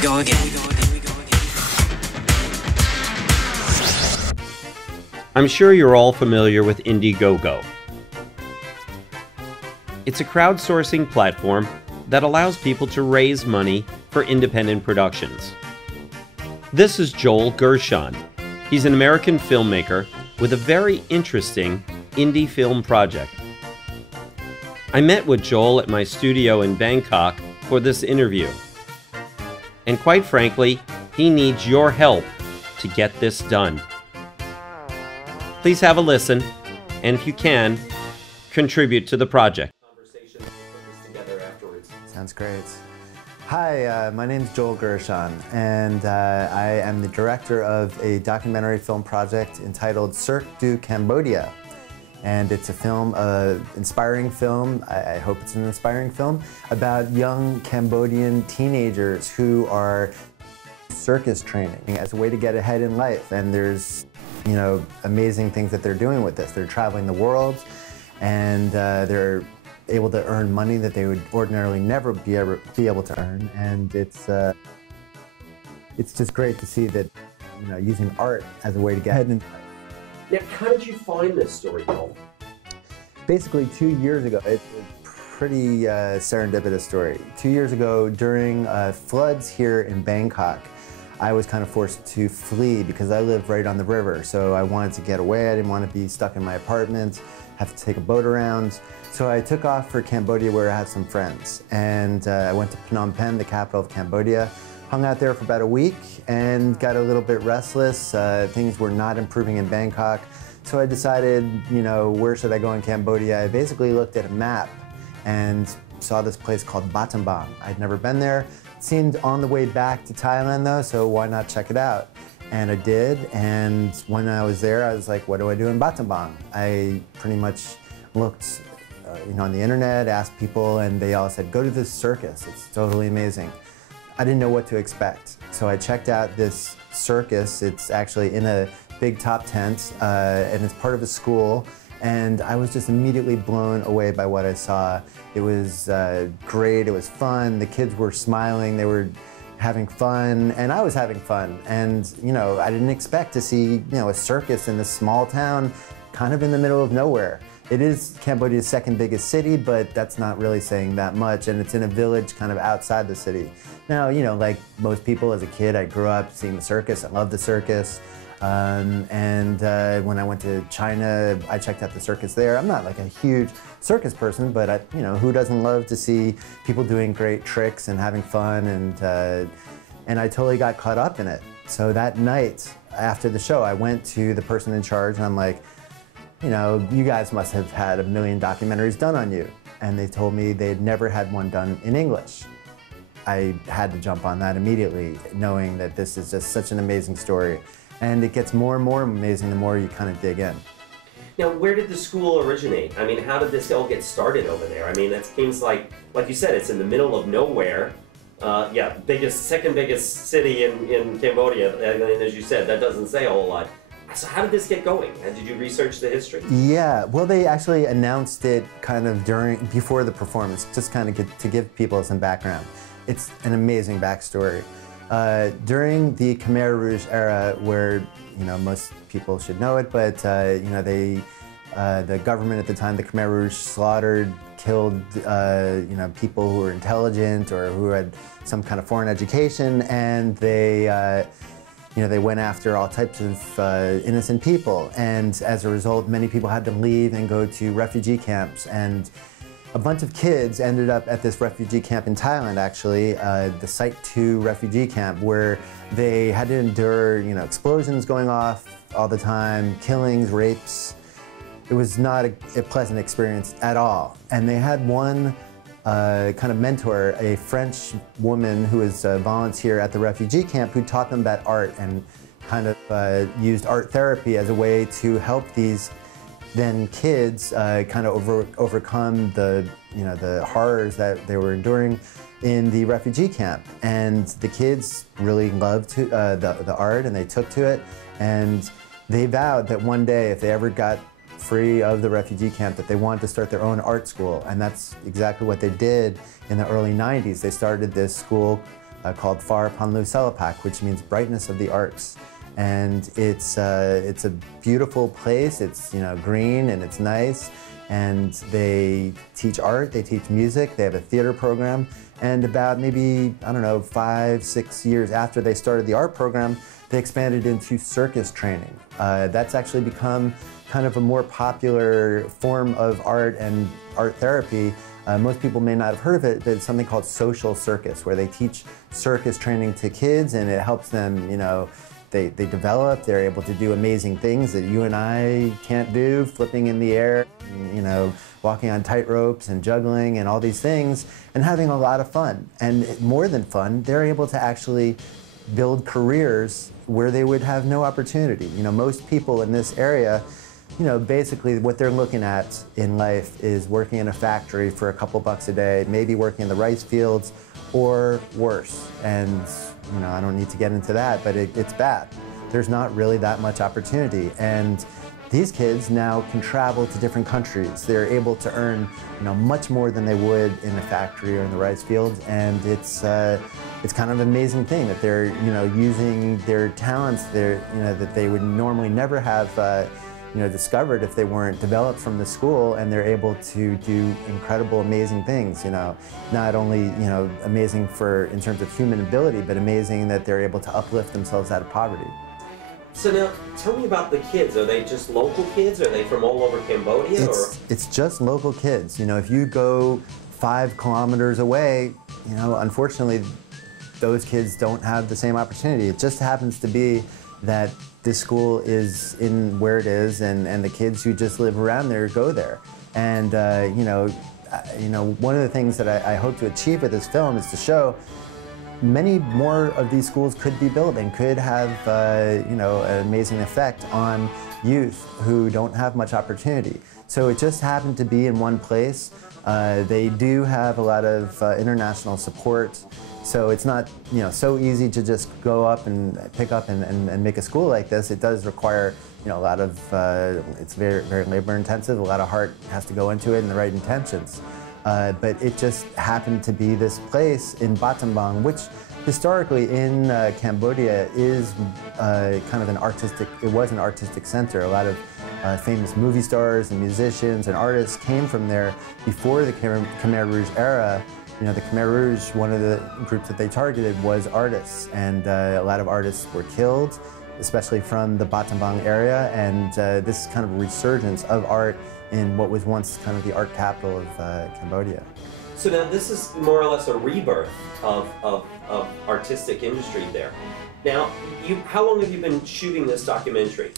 we go again. I'm sure you're all familiar with Indiegogo. It's a crowdsourcing platform that allows people to raise money for independent productions. This is Joel Gershon. He's an American filmmaker with a very interesting indie film project. I met with Joel at my studio in Bangkok for this interview. And quite frankly, he needs your help to get this done. Please have a listen, and if you can, contribute to the project. Conversations, we'll put this together afterwards. Sounds great. Hi, my name's Joel Gershon, and I am the director of a documentary film project entitled Cirque Du Cambodia. And it's a film, inspiring film, I hope it's an inspiring film, about young Cambodian teenagers who are circus training as a way to get ahead in life. And there's, you know, amazing things that they're doing with this. They're traveling the world, and they're able to earn money that they would ordinarily never be able to earn. And it's just great to see that, you know, using art as a way to get ahead in life. Now, how did you find this story, Joel? Basically, 2 years ago, it's a pretty serendipitous story. 2 years ago, during floods here in Bangkok, I was kind of forced to flee because I live right on the river. So I wanted to get away. I didn't want to be stuck in my apartment, have to take a boat around. So I took off for Cambodia, where I have some friends. And I went to Phnom Penh, the capital of Cambodia. Hung out there for about a week and got a little bit restless. Things were not improving in Bangkok. So I decided, you know, where should I go in Cambodia? I basically looked at a map and saw this place called Battambang. I'd never been there. It seemed on the way back to Thailand though, so why not check it out? And I did, and when I was there, I was like, what do I do in Battambang? I pretty much looked you know, on the internet, asked people, and they all said, go to this circus, it's totally amazing. I didn't know what to expect. So I checked out this circus. It's actually in a big top tent, and it's part of a school. And I was just immediately blown away by what I saw. It was great, it was fun. The kids were smiling, they were having fun, and I was having fun. And, you know, I didn't expect to see, you know, a circus in this small town, kind of in the middle of nowhere. It is Cambodia's second biggest city, but that's not really saying that much, and it's in a village kind of outside the city. Now, you know, like most people as a kid, I grew up seeing the circus. I loved the circus. When I went to China, I checked out the circus there. I'm not like a huge circus person, but you know, who doesn't love to see people doing great tricks and having fun? And I totally got caught up in it. So that night after the show, I went to the person in charge, and I'm like, you know, you guys must have had 1 million documentaries done on you. And they told me they'd never had one done in English. I had to jump on that immediately, knowing that this is just such an amazing story. And it gets more and more amazing the more you kind of dig in. Now, where did the school originate? I mean, how did this all get started over there? I mean, that seems like you said, it's in the middle of nowhere. Yeah, second biggest city in Cambodia. And as you said, that doesn't say a whole lot. So how did this get going? Did you research the history? Yeah, well, they actually announced it kind of before the performance, just kind of to give people some background. It's an amazing backstory. During the Khmer Rouge era, where, you know, most people should know it, but you know, the government at the time, the Khmer Rouge, slaughtered, killed, you know, people who were intelligent or who had some kind of foreign education, and they you know, they went after all types of innocent people, and as a result, many people had to leave and go to refugee camps. And a bunch of kids ended up at this refugee camp in Thailand, actually, the Site 2 refugee camp, where they had to endure, you know, explosions going off all the time, killings, rapes. It was not a pleasant experience at all. And they had one kind of mentor, a French woman who was a volunteer at the refugee camp, who taught them about art and kind of used art therapy as a way to help these then kids kind of overcome the, you know, the horrors that they were enduring in the refugee camp. And the kids really loved the art, and they took to it, and they vowed that one day, if they ever got free of the refugee camp, that they wanted to start their own art school. And that's exactly what they did in the early 90s. They started this school called Far Panlu Selapak, which means brightness of the arts. And it's a beautiful place. It's green and it's nice. And they teach art, they teach music, they have a theater program. And about maybe, I don't know, 5, 6 years after they started the art program, they expanded into circus training. That's actually become kind of a more popular form of art and art therapy. Most people may not have heard of it, but it's something called social circus, where they teach circus training to kids, and it helps them, they develop, they're able to do amazing things that you and I can't do, flipping in the air, walking on tight ropes and juggling and all these things, and having a lot of fun. And more than fun, they're able to actually build careers where they would have no opportunity. Most people in this area, basically what they're looking at in life is working in a factory for a couple bucks a day, maybe working in the rice fields, or worse. And I don't need to get into that, but it's bad. There's not really that much opportunity. And these kids now can travel to different countries. They're able to earn much more than they would in a factory or in the rice fields. And it's kind of an amazing thing that they're using their talents that they would normally never have discovered if they weren't developed from the school, and they're able to do incredible, amazing things. Not only amazing in terms of human ability, but amazing that they're able to uplift themselves out of poverty. So now, tell me about the kids. Are they just local kids? Are they from all over Cambodia? It's just local kids. If you go 5 kilometers away, unfortunately, those kids don't have the same opportunity. It just happens to be that this school is in where it is, and the kids who just live around there go there. And one of the things that I hope to achieve with this film is to show many more of these schools could be built and could have an amazing effect on youth who don't have much opportunity. So it just happened to be in one place. They do have a lot of international support. So it's not so easy to just go up and pick up and make a school like this. It does require a lot of, it's very, very labor intensive. A lot of heart has to go into it and the right intentions. But it just happened to be this place in Battambang, which historically in Cambodia is kind of it was an artistic center. A lot of famous movie stars and musicians and artists came from there before the Khmer Rouge era. The Khmer Rouge, one of the groups that they targeted was artists, and a lot of artists were killed, especially from the Battambang area, and this is kind of a resurgence of art in what was once kind of the art capital of Cambodia. So now this is more or less a rebirth of artistic industry there. Now, how long have you been shooting this documentary?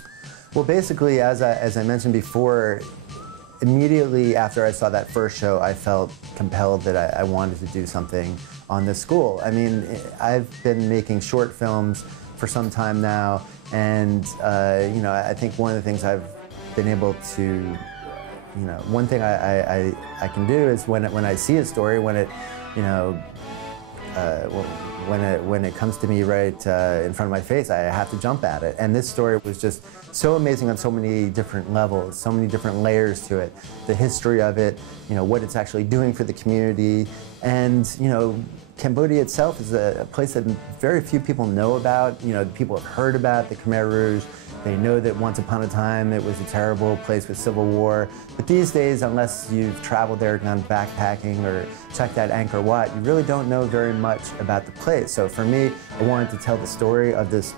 Well, basically, as I mentioned before, immediately after I saw that first show, I felt compelled that I wanted to do something on this school. I mean, I've been making short films for some time now, and I think one of the things I've been able to, one thing I can do is when I see a story, when it comes to me right in front of my face, I have to jump at it. And this story was just so amazing on so many different levels, so many different layers to it. The history of it, what it's actually doing for the community, and Cambodia itself is a place that very few people know about. People have heard about the Khmer Rouge. They know that once upon a time it was a terrible place with civil war. But these days, unless you've traveled there, gone backpacking, or checked out Angkor Wat, you really don't know very much about the place. So for me, I wanted to tell the story of this,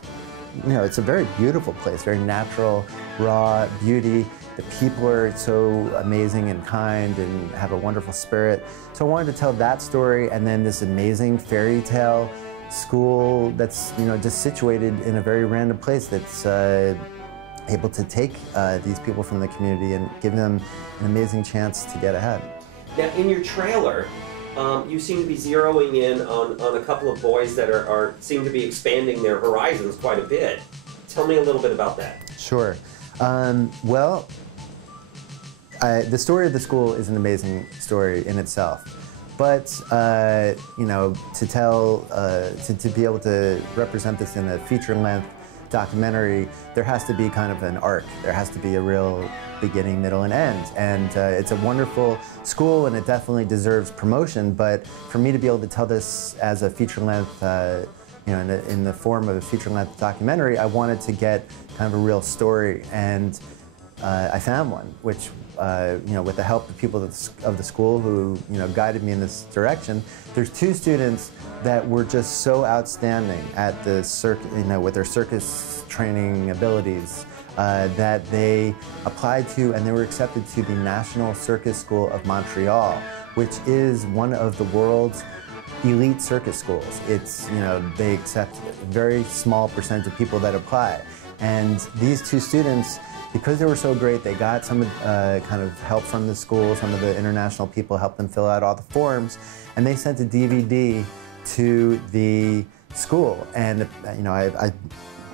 it's a very beautiful place, very natural, raw beauty. The people are so amazing and kind and have a wonderful spirit. So I wanted to tell that story, and then this amazing fairy tale school that's just situated in a very random place that's able to take these people from the community and give them an amazing chance to get ahead. Now, in your trailer, you seem to be zeroing in on a couple of boys that seem to be expanding their horizons quite a bit. Tell me a little bit about that. Sure. Well, the story of the school is an amazing story in itself. But to be able to represent this in a feature-length documentary, there has to be kind of an arc. There has to be a real beginning, middle, and end. And it's a wonderful school, and it definitely deserves promotion. But for me to be able to tell this as a feature-length, you know, in the form of a feature-length documentary, I wanted to get kind of a real story, and I found one, which, you know, with the help of people of the school who, you know, guided me in this direction. There's two students that were just so outstanding at the you know, with their circus training abilities, that they applied to and they were accepted to the National Circus School of Montreal, which is one of the world's elite circus schools. It's, you know, they accept a very small percentage of people that apply. And these two students, because they were so great, they got some kind of help from the school. Some of the international people helped them fill out all the forms, and they sent a DVD to the school. And you know, I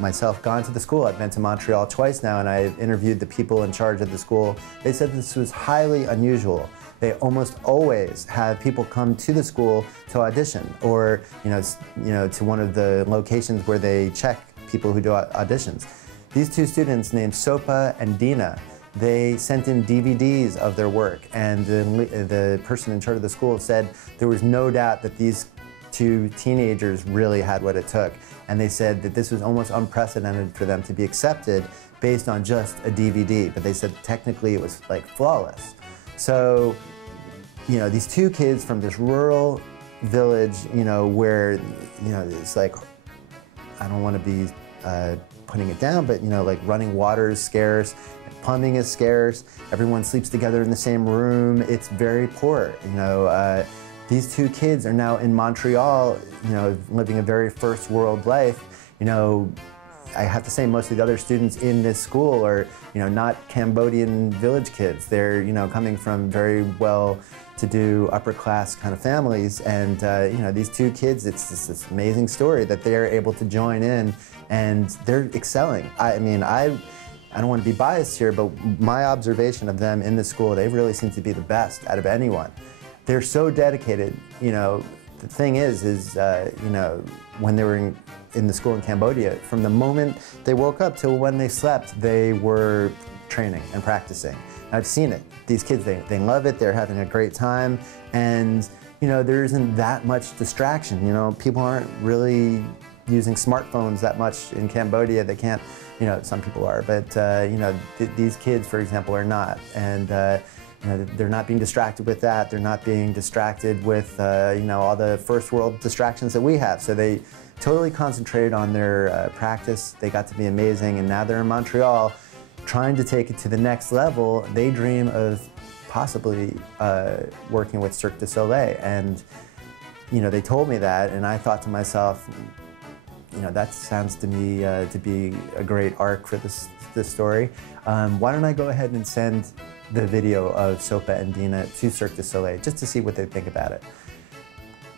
myself gone to the school. I've been to Montreal twice now, and I've interviewed the people in charge of the school. They said this was highly unusual. They almost always have people come to the school to audition, or you know, to one of the locations where they check people who do auditions. These two students named Sopa and Dina, they sent in DVDs of their work, and the person in charge of the school said there was no doubt that these two teenagers really had what it took. And they said that this was almost unprecedented for them to be accepted based on just a DVD, but they said technically it was like flawless. So, you know, these two kids from this rural village, you know, where, you know, it's like, I don't want to be putting it down, but, you know, like running water is scarce, plumbing is scarce, everyone sleeps together in the same room, it's very poor, you know. These two kids are now in Montreal, you know, living a very first world life. You know, I have to say most of the other students in this school are, you know, not Cambodian village kids. They're, you know, coming from very well-to-do, upper-class kind of families. And, you know, these two kids, it's just this amazing story that they're able to join in, and they're excelling. I mean, I don't want to be biased here, but my observation of them in the school, they really seem to be the best out of anyone. They're so dedicated. You know, the thing is you know, when they were in the school in Cambodia, from the moment they woke up till when they slept, they were training and practicing. I've seen it. These kids, they love it. They're having a great time, and you know, there isn't that much distraction. You know, people aren't really using smartphones that much in Cambodia. They can't. You know, some people are, but you know, these kids, for example, are not, and you know, they're not being distracted with that. They're not being distracted with you know, all the first world distractions that we have. So they totally concentrated on their practice. They got to be amazing, and now they're in Montreal, trying to take it to the next level. They dream of possibly working with Cirque du Soleil, and you know, they told me that, and I thought to myself, you know, that sounds to me to be a great arc for this story. Why don't I go ahead and send the video of Sopa and Dina to Cirque du Soleil just to see what they think about it.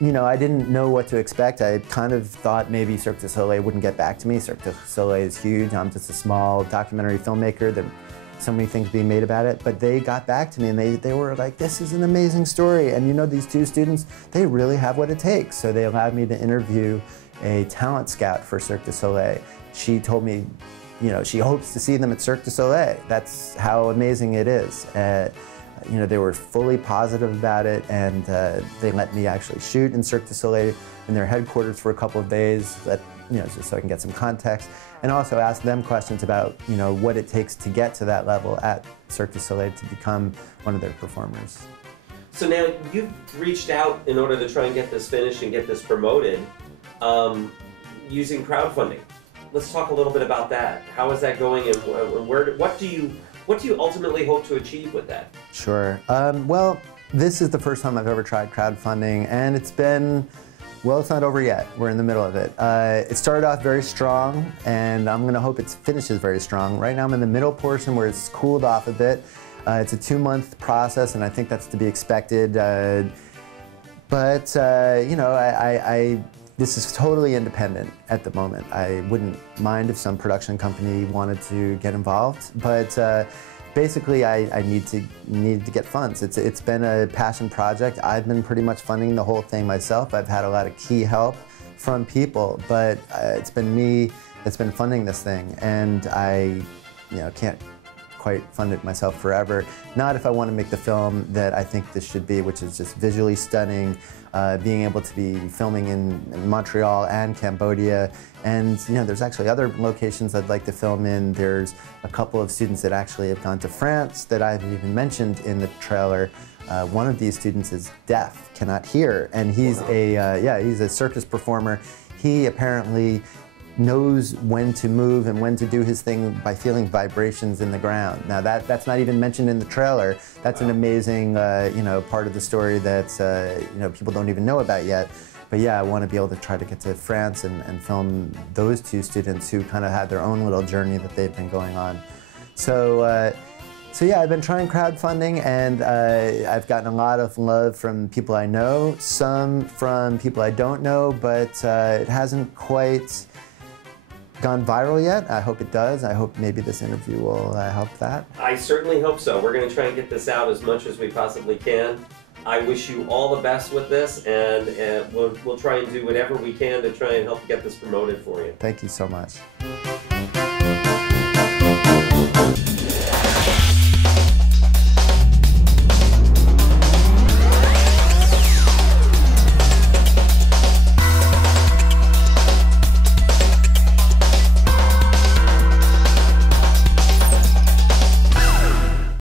You know, I didn't know what to expect. I kind of thought maybe Cirque du Soleil wouldn't get back to me. Cirque du Soleil is huge. I'm just a small documentary filmmaker. There are so many things being made about it. But they got back to me, and they were like, this is an amazing story. And you know, these two students, they really have what it takes. So they allowed me to interview a talent scout for Cirque du Soleil. She told me, you know, she hopes to see them at Cirque du Soleil. That's how amazing it is. You know, they were fully positive about it, and they let me actually shoot in Cirque du Soleil in their headquarters for a couple of days, you know, just so I can get some context, and also ask them questions about, you know, what it takes to get to that level at Cirque du Soleil to become one of their performers. So now you've reached out in order to try and get this finished and get this promoted using crowdfunding. Let's talk a little bit about that. How is that going, and what do you ultimately hope to achieve with that? Sure. Well, this is the first time I've ever tried crowdfunding, and it's been, well, it's not over yet. We're in the middle of it. It started off very strong, and I'm going to hope it finishes very strong. Right now I'm in the middle portion where it's cooled off a bit. It's a 2-month process, and I think that's to be expected. But you know, this is totally independent at the moment. I wouldn't mind if some production company wanted to get involved, but basically I need to get funds. It's been a passion project. I've been pretty much funding the whole thing myself. I've had a lot of key help from people, but it's been me that's been funding this thing, and I, can't quite fund it myself forever. Not if I want to make the film that I think this should be, which is just visually stunning, being able to be filming in Montreal and Cambodia. And there's actually other locations I'd like to film in. There's a couple of students that actually have gone to France that I've even mentioned in the trailer. One of these students is deaf, cannot hear, and he's he's a circus performer. He apparently knows when to move and when to do his thing by feeling vibrations in the ground. Now that's not even mentioned in the trailer. That's an amazing part of the story that people don't even know about yet. But yeah, I want to be able to try to get to France and film those two students who kind of had their own little journey that they've been going on. So yeah, I've been trying crowdfunding, and I've gotten a lot of love from people I know, some from people I don't know, but it hasn't quite gone viral yet. I hope it does. I hope maybe this interview will help that. I certainly hope so. We're going to try and get this out as much as we possibly can. I wish you all the best with this, and we'll try and do whatever we can to try and help get this promoted for you. Thank you so much.